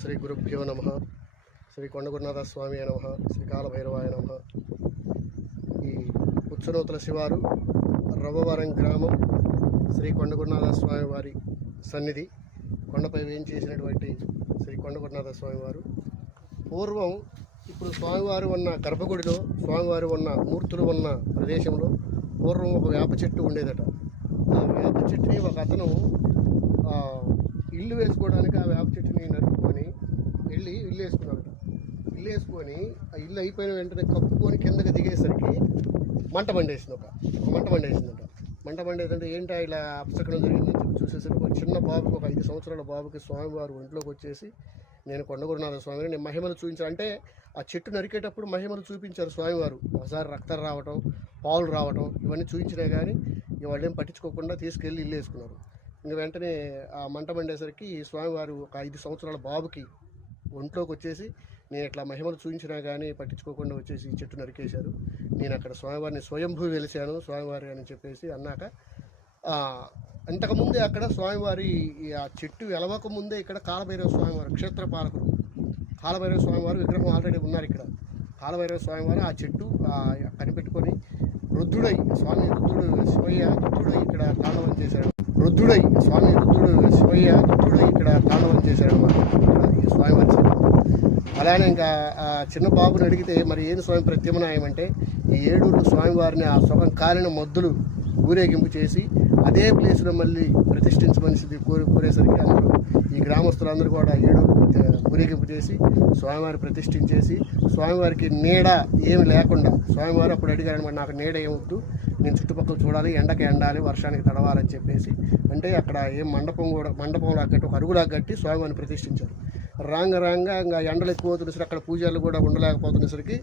శ్రీ గురుభ్యో నమః. శ్రీ కొండగురునాథ స్వామి నమః. శ్రీ కాలభైరవాయ నమః. ఈ ఉచ్చనూతల శివారు రవ్వవరం గ్రామం శ్రీ కొండగురునాథ స్వామి వారి సన్నిధి కొండపై వేయించేసినటువంటి శ్రీ కొండగురునాథ స్వామివారు పూర్వం ఇప్పుడు స్వామివారు ఉన్న గర్భగుడిలో స్వామివారు ఉన్న మూర్తులు ఉన్న ప్రదేశంలో పూర్వం ఒక వేప చెట్టు ఉండేదట. ఆ వేప చెట్టుని ఒక అతను ఇల్లు వేసుకోవడానికి ఆ వేప చెట్టుని నరుక్కొని ఇల్లు వేసుకున్నాడు. ఇల్లు వేసుకొని ఆ ఇల్లు అయిపోయిన వెంటనే కప్పుకొని కిందకి దిగేసరికి మంట మండేసిందట. మంట మండేదంటే ఏంటో ఇలా అపశకనం జరిగిందని చెప్పి చూసేసరికి ఒక చిన్న బాబుకి, ఒక 5 సంవత్సరాల బాబుకి స్వామివారు ఒంట్లోకి వచ్చేసి నేను కొండగురునాథ స్వామిని నేను మహిమలు చూపించాను అంటే ఆ చెట్టు నరికేటప్పుడు మహిమలు చూపించారు స్వామివారు. ఒకసారి రక్తం రావటం, పాలు రావటం ఇవన్నీ చూపించినా కానీ వాళ్ళు ఏం పట్టించుకోకుండా తీసుకెళ్ళి ఇల్లు వేసుకున్నారు. ఇంక వెంటనే ఆ మంట మండేసరికి స్వామివారు ఒక 5 సంవత్సరాల బాబుకి ఒంట్లోకి వచ్చేసి నేను ఇట్లా మహిమలు చూపించినా కానీ పట్టించుకోకుండా వచ్చేసి ఈ చెట్టు నరికేశారు. నేను అక్కడ స్వామివారిని స్వయంభూ వెలిశాను స్వామివారి అని చెప్పేసి అన్నాక అంతకుముందే అక్కడ స్వామివారి ఆ చెట్టు వెలవక ముందే ఇక్కడ కాలభైరవ స్వామివారు క్షేత్రపాలకుడు కాలభైరవ స్వామివారు విగ్రహం ఆల్రెడీ ఉన్నారు. ఇక్కడ కాలభైరవ స్వామివారు ఆ చెట్టు కనిపెట్టుకొని రుద్రుడై స్వామి రుద్రుడు శివయ్య రుద్రుడై ఇక్కడ తాండవం చేశాడు. ఇక్కడ తాండవం చేశాడు అన్నమాట ఈ స్వామివారి. అలానే ఇంకా ఆ చిన్న బాబుని అడిగితే మరి ఏంది స్వామి ప్రత్యామ్నాయం అంటే ఈ ఏడూరు స్వామివారిని ఆ సొగం కాలిన మొద్దులు ఊరేగింపు చేసి అదే ప్లేస్లో మళ్ళీ ప్రతిష్ఠించమనిసింది కోరేసరికి అందరూ ఈ గ్రామస్తులందరూ కూడా ఏడూరు ఊరేగింపు చేసి స్వామివారి ప్రతిష్ఠించేసి స్వామివారికి నీడ ఏమి లేకుండా స్వామివారు అప్పుడు అడిగారు అనమాట, నాకు నీడ ఏమొద్దు, నేను చుట్టుపక్కల చూడాలి, ఎండకి ఎండాలి, వర్షానికి తడవాలని చెప్పేసి అంటే అక్కడ ఏం మండపంలో కట్టి ఒక అరుగులా కట్టి స్వామివారిని ప్రతిష్ఠించారు. రాంగ ఇంకా ఎండలు ఎక్కువ అవుతున్నసరికి అక్కడ పూజలు కూడా ఉండలేకపోతున్నసరికి